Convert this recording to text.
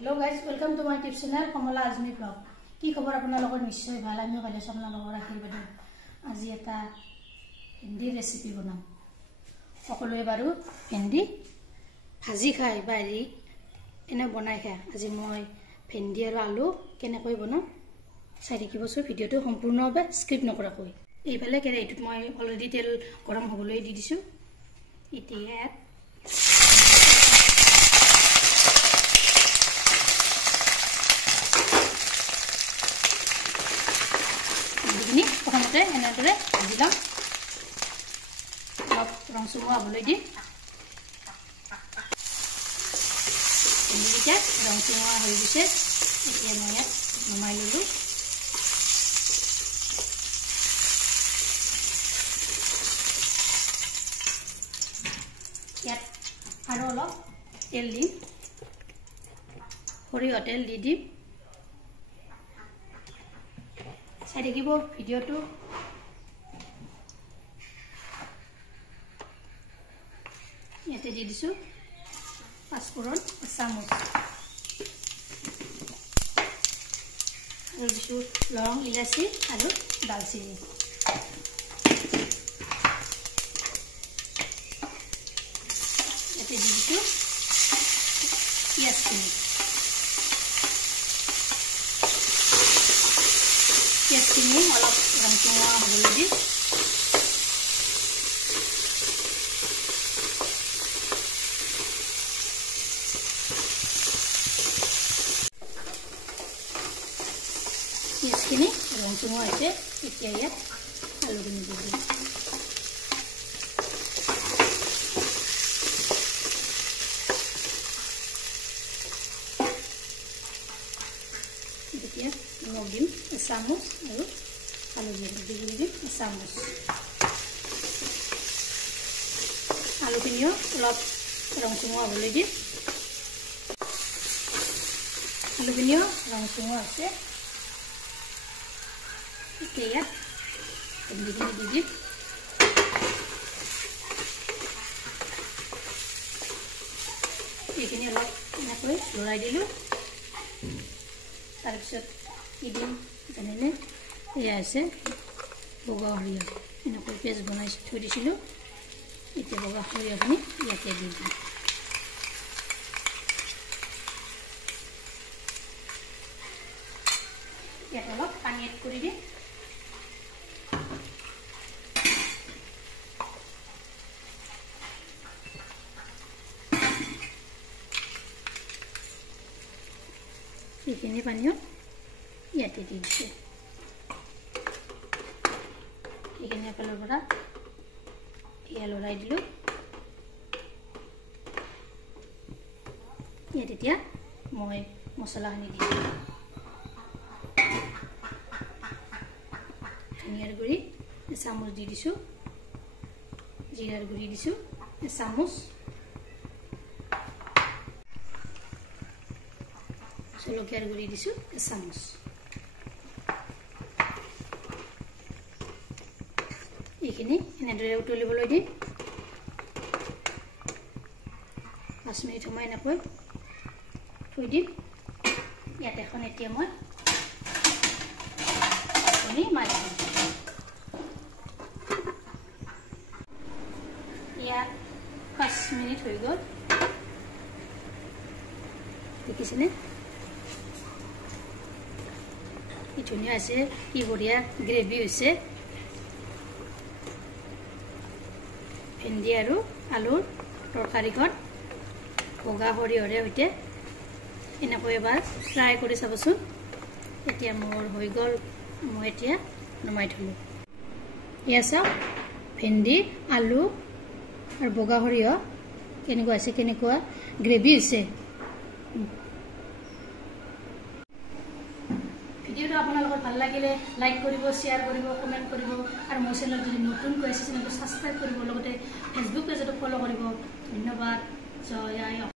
Hello guys, welcome to my tip channel Kamala Azmi Vlog. কি খবৰ আপোনালোকৰ নিশ্চয় ভাল আমি ভালে আছো আপোনালোকৰ আশীৰ্বাদ আজি এটা ভেন্দি ৰেচিপি বনাম সকলোৱে বাৰু ভেন্দি ভাজি খাই বাৰি এনে বনাই খায় আজি মই ভেন্দি আৰু আলু কেনেকৈ বনাম চাই দেখিবছো ভিডিওটো সম্পূৰ্ণভাৱে স্কিপ নকৰাকৈ এইফালে কেৰাহীটোত মই অলৰেডি তেল গৰম হ'বলৈ দি দিছো এতিয়া ini প্ৰথমতে এনেদৰে ভাজি লম অলপ ৰং চুমুৱা হ'বলৈ দি এনেকৈ ৰং চুমুৱা হৈ গৈছে এতিয়া মই ইয়াত নমাই ললো ইয়াত আৰু অলপ তেল দিম সৰিয়হ তেল দি দিম চাই দেখিব ভিডিওটো ইয়াতে দি দিছো পাঁচফোৰণ চামুচ আৰু দিছো লং ইলাচি আৰু দালচিনি ইয়াতে দি দিছো পিঁয়াজখিনি পিঁয়াজখিনি অলপ ৰং চুমুৱা হ'বলৈ দি পিঁয়াজখিনি ৰং চুমুৱা হৈছে এতিয়া ইয়াত আলুখিনি দি দিম এতিয়া নিমখ দিম চামুচ আৰু আলু দিম চামুচ আলুখিনিও অলপ ৰং চুমুৱা হ'বলৈ দিম আলুখিনিও ৰং চুমুৱা হৈছে এতিয়া ভেন্দিখিনি দি দিম এইখিনি অলপ এনেকৈ লৰাই দিলোঁ তাৰপিছত কি দিম জানেনে এয়া আছে বগা সৰিয়হ এনেকৈ পেষ্ট বনাই থৈ দিছিলোঁ এতিয়া বগা সৰিয়হখিনি ইয়াতে দি দিম ইয়াত অলপ পানী এড কৰি দিম এইখিনি পানীও ইয়াতে দি দিছে এইখিনি এফালৰ পৰা এয়া লৰাই দিলোঁ ইয়াত এতিয়া মই মছলাখিনি দি দিম ধনিয়াৰ গুড়ি এচামুচ দি দিছোঁ জিৰাৰ গুড়ি দিছোঁ এচামুচ জলকীয়াৰ গুড়ি দিছোঁ এচামুচ এইখিনি এনেদৰে উতলিবলৈ দিম 5 মিনিট সময় এনেকৈ থৈ দিম ইয়াত এখন এতিয়া মই মাৰি দিম ইয়াত 5 মিনিট হৈ গ'ল দেখিছেনে কি ধুনীয়া আছে কি বঢ়িয়া গ্ৰেভি হৈছে ভেন্দি আৰু আলুৰ তৰকাৰীখন বগা সৰিয়হৰে সৈতে এনেকৈ এবাৰ ফ্ৰাই কৰি চাবচোন এতিয়া মোৰ হৈ গ'ল মই এতিয়া নমাই থলোঁ এয়া চাওক ভেন্দি আলু আৰু বগা সৰিয়হ কেনেকুৱা আছে কেনেকুৱা গ্ৰেভি হৈছে ভিডিওটো আপোনালোকৰ ভাল লাগিলে লাইক কৰিব শ্বেয়াৰ কৰিব কমেণ্ট কৰিব আৰু মোৰ চেনেল যদি নতুনকৈ আছে চেনেলটো ছাবস্ক্ৰাইব কৰিব লগতে ফেচবুক পেজতো ফ'ল' কৰিব ধন্যবাদ জয় আই